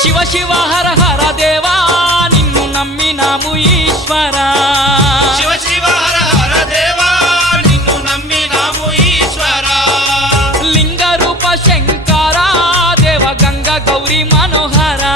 శివ శివ హర హర దేవా నిన్ను నమ్మినాము ఈశ్వరా శివ శివ హర హర దేవా నిన్ను నమ్మినాము ఈశ్వరా లింగ రూప శంకరా దేవ గంగ గౌరీ మనోహరా